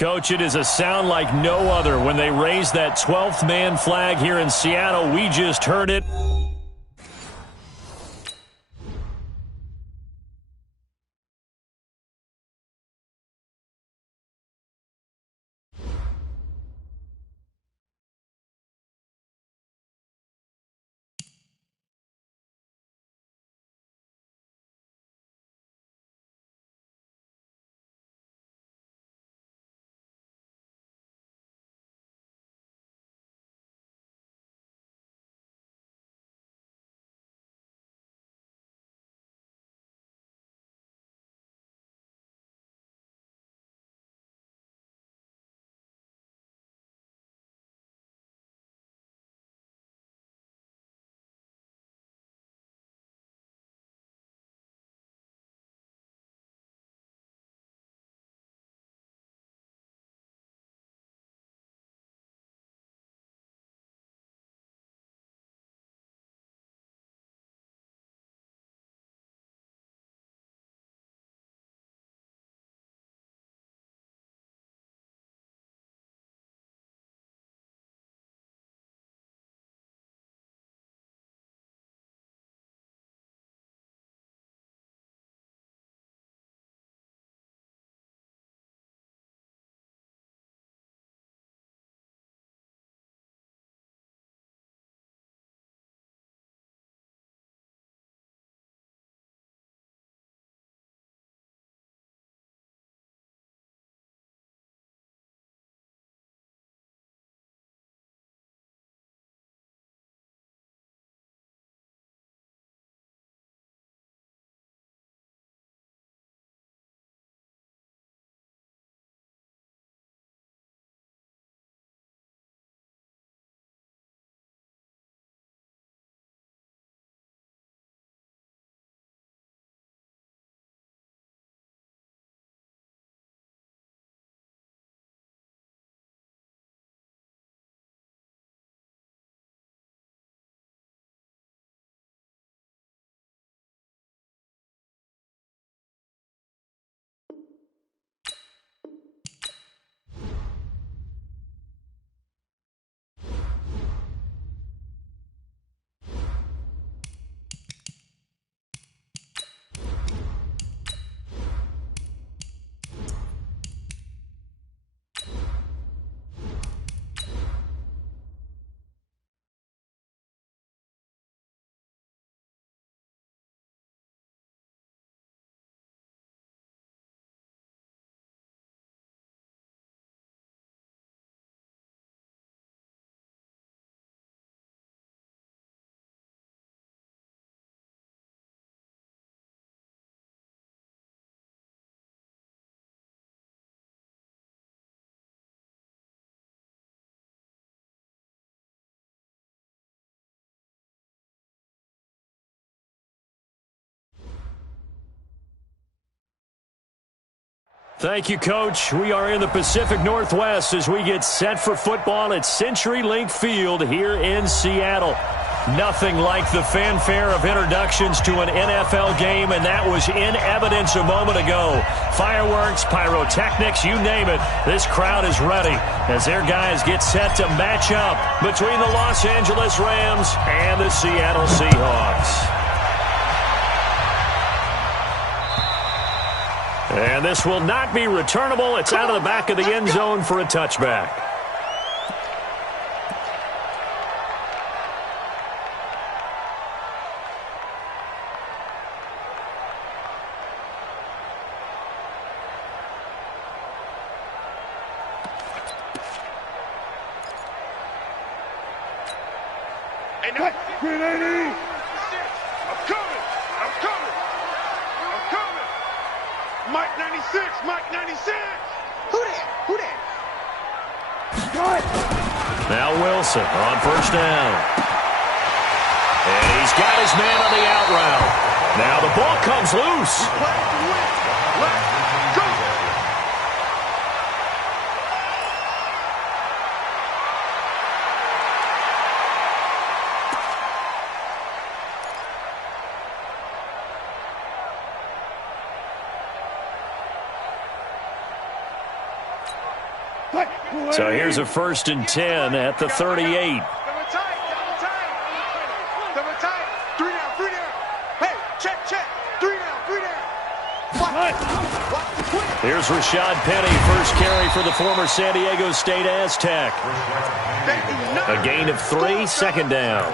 Coach, it is a sound like no other when they raise that 12th man flag here in Seattle. We just heard it. Thank you, Coach. We are in the Pacific Northwest as we get set for football at CenturyLink Field here in Seattle. Nothing like the fanfare of introductions to an NFL game, and that was in evidence a moment ago. Fireworks, pyrotechnics, you name it. This crowd is ready as their guys get set to match up between the Los Angeles Rams and the Seattle Seahawks. And this will not be returnable. It's out of the back of the end zone for a touchback. Hey, no. Grenade! I'm coming! I'm coming! I'm coming! Mike 96! Mike 96! Who that? Who that? Now Wilson on first down. And he's got his man on the out route. Now the ball comes loose. Let's go! So here's a 1st and 10 at the 38. Here's Rashad Penny, first carry for the former San Diego State Aztec. A gain of 3, 2nd down.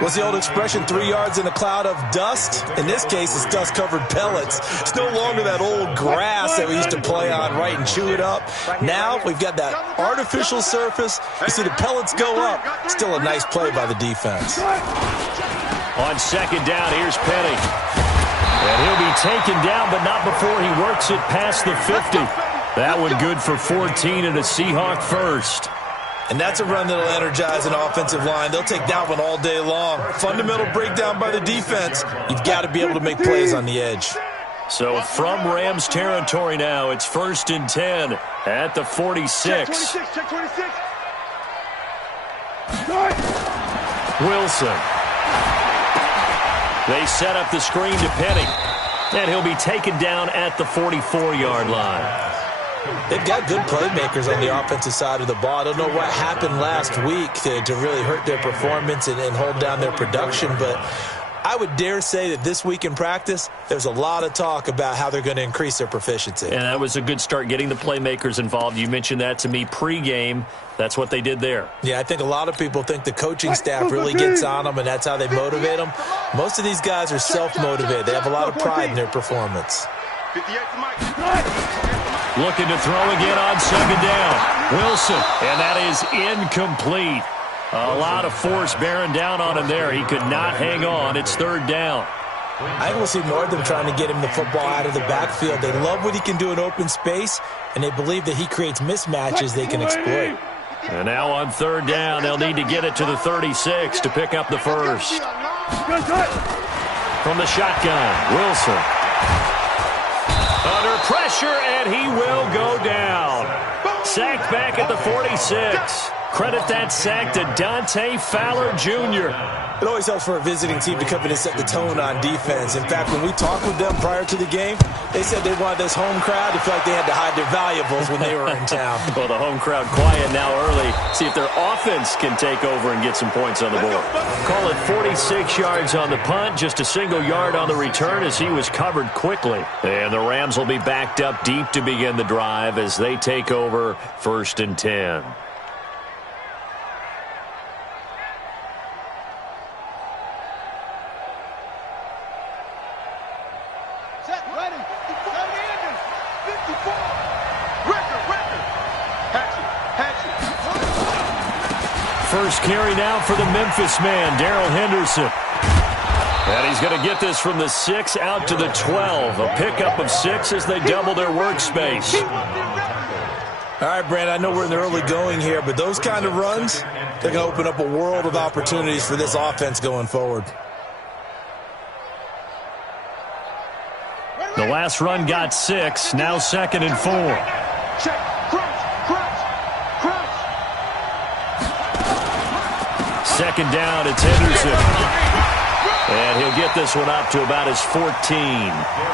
What's the old expression, 3 yards in a cloud of dust? In this case, it's dust-covered pellets. It's no longer that old grass that we used to play on, right, and chew it up. Now we've got that artificial surface. You see the pellets go up. Still a nice play by the defense. On 2nd down, here's Penny. And he'll be taken down, but not before he works it past the 50. That one good for 14 and a Seahawk first. And that's a run that'll energize an offensive line. They'll take that one all day long. Fundamental breakdown by the defense. You've got to be able to make plays on the edge. So from Rams territory now, it's 1st and 10 at the 46. Wilson. They set up the screen to Penny. And he'll be taken down at the 44-yard line. They've got good playmakers on the offensive side of the ball. I don't know what happened last week to really hurt their performance and hold down their production, but I would dare say that this week in practice, there's a lot of talk about how they're going to increase their proficiency. And that was a good start, getting the playmakers involved. You mentioned that to me pregame. That's what they did there. Yeah, I think a lot of people think the coaching staff really gets on them, and that's how they motivate them. Most of these guys are self-motivated. They have a lot of pride in their performance. Looking to throw again on 2nd down. Wilson, and that is incomplete. A lot of force bearing down on him there. He could not hang on. It's 3rd down. I think we'll see more of them trying to get him the football out of the backfield. They love what he can do in open space, and they believe that he creates mismatches they can exploit. And now on 3rd down, they'll need to get it to the 36 to pick up the first. From the shotgun, Wilson. Under pressure, and he will go down. Sacked back at the 46. Credit that sack to Dante Fowler Jr. It always helps for a visiting team to come in and set the tone on defense. In fact, when we talked with them prior to the game, they said they wanted this home crowd to feel like they had to hide their valuables when they were in town. Well, the home crowd quiet now early. See if their offense can take over and get some points on the board. Call it 46 yards on the punt, just a single yard on the return as he was covered quickly. And the Rams will be backed up deep to begin the drive as they take over 1st and 10. First carry now for the Memphis man, Darrell Henderson. And he's going to get this from the 6 out to the 12. A pickup of 6 as they double their workspace. All right, Brand, I know we're in the early going here, but those kind of runs, they're going to open up a world of opportunities for this offense going forward. The last run got 6, now 2nd and 4. Check, crunch. 2nd down, it's Henderson. And he'll get this one up to about his 14.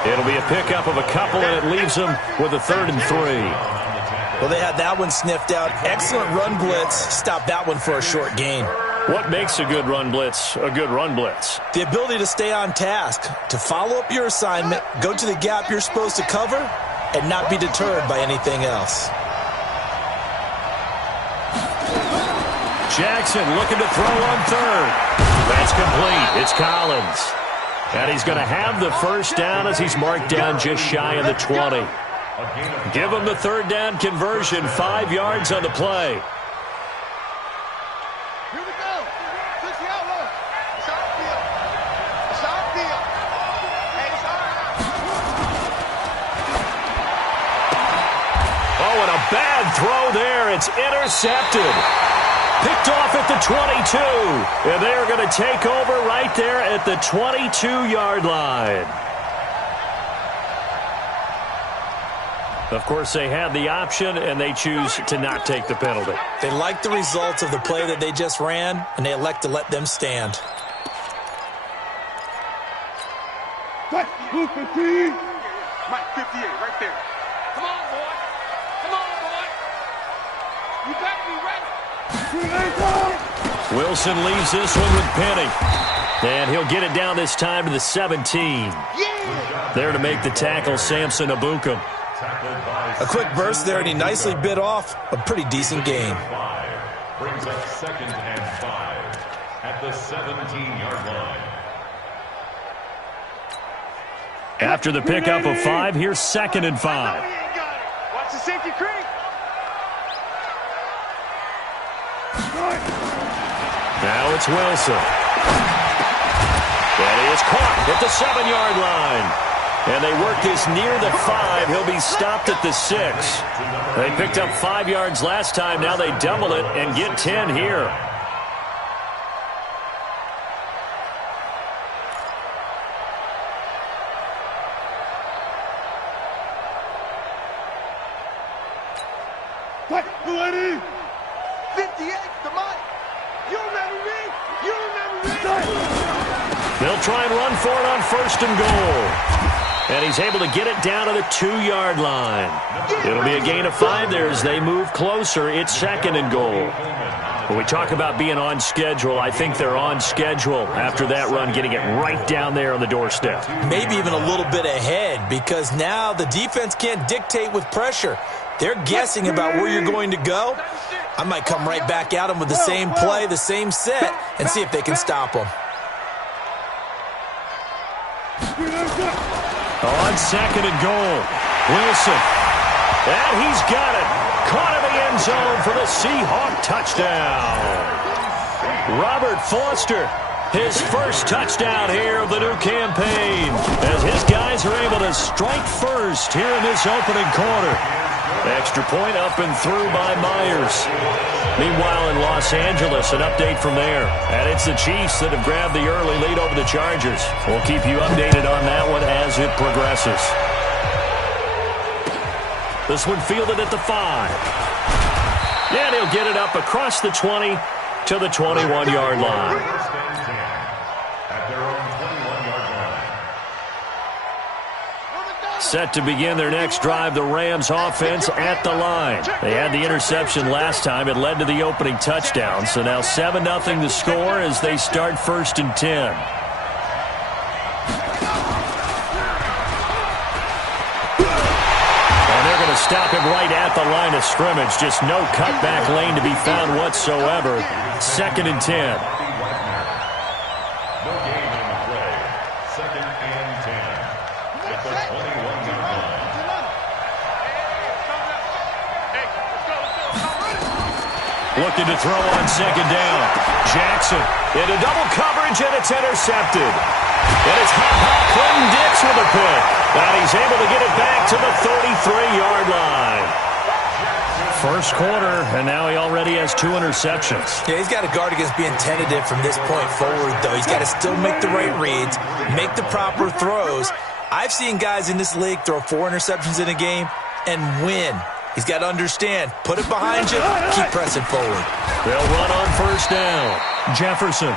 It'll be a pickup of a couple, and it leaves him with a 3rd and 3. Well, they had that one sniffed out. Excellent run blitz. Stop that one for a short gain. What makes a good run blitz a good run blitz? The ability to stay on task, to follow up your assignment, go to the gap you're supposed to cover, and not be deterred by anything else. Jackson looking to throw on 3rd. That's complete. It's Collins. And he's going to have the first down as he's marked down just shy of the 20. Give him the 3rd down conversion, 5 yards on the play. Here we go. Switch the outlook. It's our field. It's our field. Hey, it's our Oh, and a bad throw there. It's intercepted. Picked off at the 22. And they are going to take over right there at the 22-yard line. Of course, they had the option, and they choose to not take the penalty. They like the results of the play that they just ran, and they elect to let them stand. Mike 58, right there. Come on, boy. Come on, boy. You better be ready. Wilson leaves this one with Penny. And he'll get it down this time to the 17. There to make the tackle, Samson Abukum. A quick burst there, and he nicely bit off a pretty decent gain. Brings up 2nd and 5 at the 17-yard line. After the pickup of 5, here's 2nd and 5. Watch the safety creep. Now it's Wilson. And he is caught at the 7-yard line. And they work this near the 5. He'll be stopped at the 6. They picked up 5 yards last time. Now they double it and get 10 here. What? 58, the mic. You remember me? You remember me? They'll try and run for it on 1st and goal. And he's able to get it down to the 2-yard line. It'll be a gain of 5 there as they move closer. It's 2nd and goal. When we talk about being on schedule, I think they're on schedule after that run, getting it right down there on the doorstep. Maybe even a little bit ahead, because now the defense can't dictate with pressure. They're guessing about where you're going to go. I might come right back at them with the same play, the same set, and see if they can stop them. On 2nd and goal, Wilson. And he's got it. Caught in the end zone for the Seahawk touchdown. Robert Foster, his first touchdown here of the new campaign, as his guys are able to strike first here in this opening quarter. Extra point up and through by Myers. Meanwhile, in Los Angeles, an update from there. And it's the Chiefs that have grabbed the early lead over the Chargers. We'll keep you updated on that one as it progresses. This one fielded at the 5. And he'll get it up across the 20 to the 21-yard line. Set to begin their next drive, the Rams offense at the line. They had the interception last time. It led to the opening touchdown. So now 7-0 the score as they start 1st and 10. And they're going to stop him right at the line of scrimmage. Just no cutback lane to be found whatsoever. 2nd and 10. Looking to throw on 2nd down. Jackson into double coverage, and it's intercepted. And it's Clinton Dix with a pick. And he's able to get it back to the 33-yard line. First quarter, and now he already has 2 interceptions. Yeah, he's got to guard against being tentative from this point forward, though. He's got to still make the right reads, make the proper throws. I've seen guys in this league throw 4 interceptions in a game and win. He's got to understand, put it behind you, keep pressing forward. They'll run on 1st down. Jefferson.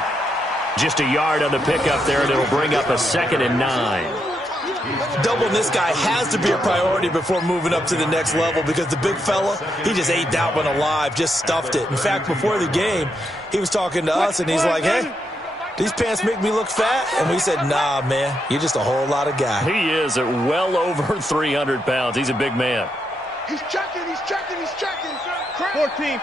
Just a yard on the pickup there, and it'll bring up a 2nd and 9. Doubling this guy has to be a priority before moving up to the next level, because the big fella, he just ate that one alive, just stuffed it. In fact, before the game, he was talking to us, and he's like, hey, these pants make me look fat? And we said, nah, man, you're just a whole lot of guy. He is at well over 300 pounds. He's a big man. He's checking, he's checking, he's checking. 14.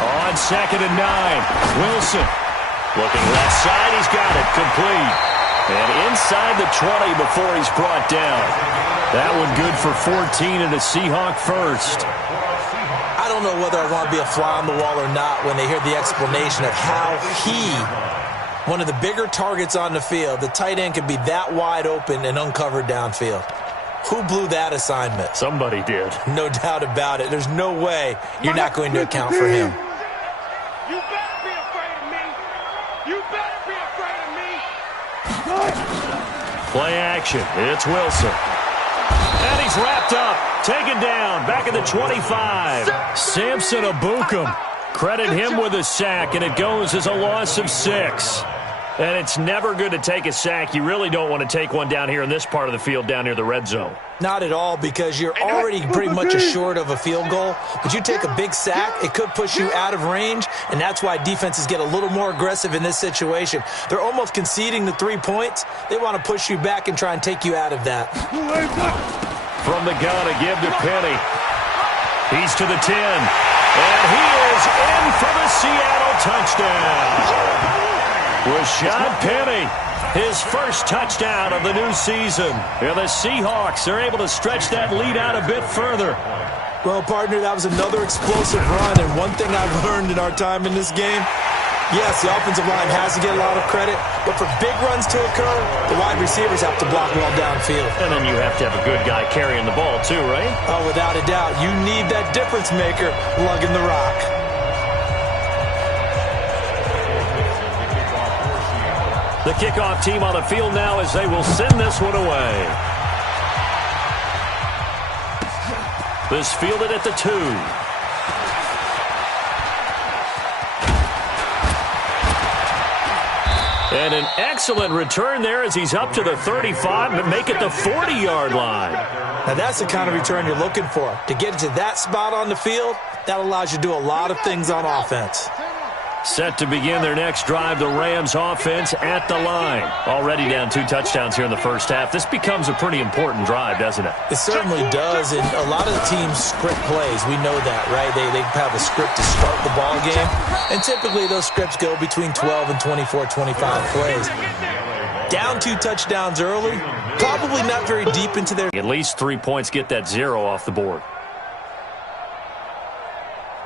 On 2nd and 9, Wilson. Looking left side, he's got it, complete. And inside the 20 before he's brought down. That one good for 14 and a Seahawk first. I don't know whether I want to be a fly on the wall or not when they hear the explanation of how one of the bigger targets on the field, the tight end, can be that wide open and uncovered downfield. Who blew that assignment? Somebody did. No doubt about it. There's no way you're not going to account for him. You better be afraid of me. You better be afraid of me. Play action. It's Wilson. And he's wrapped up. Taken down. Back at the 25. Samson Abukum. Credit him with a sack, and it goes as a loss of 6. And it's never good to take a sack. You really don't want to take one down here in this part of the field down near the red zone. Not at all, because you're already pretty much assured of a field goal. But you take a big sack, it could push you out of range, and that's why defenses get a little more aggressive in this situation. They're almost conceding the 3 points. They want to push you back and try and take you out of that. From the gun, a give to Penny. He's to the 10. And he is in for the Seattle touchdown. Rashad Penny, his first touchdown of the new season. And the Seahawks are able to stretch that lead out a bit further. Well, partner, that was another explosive run. And one thing I've learned in our time in this game, yes, the offensive line has to get a lot of credit, but for big runs to occur, the wide receivers have to block well downfield. And then you have to have a good guy carrying the ball too, right? Oh, without a doubt. You need that difference maker lugging the rock. The kickoff team on the field now as they will send this one away. This fielded at the 2. And an excellent return there as he's up to the 35 to make it the 40-yard line. Now that's the kind of return you're looking for. To get to that spot on the field, that allows you to do a lot of things on offense. Set to begin their next drive, the Rams offense at the line. Already down 2 touchdowns here in the first half. This becomes a pretty important drive, doesn't it? It certainly does, and a lot of the teams script plays. We know that, right? They have a script to start the ball game, and typically those scripts go between 12 and 24, 25 plays. Down 2 touchdowns early, probably not very deep into their... At least 3 points get that 0 off the board.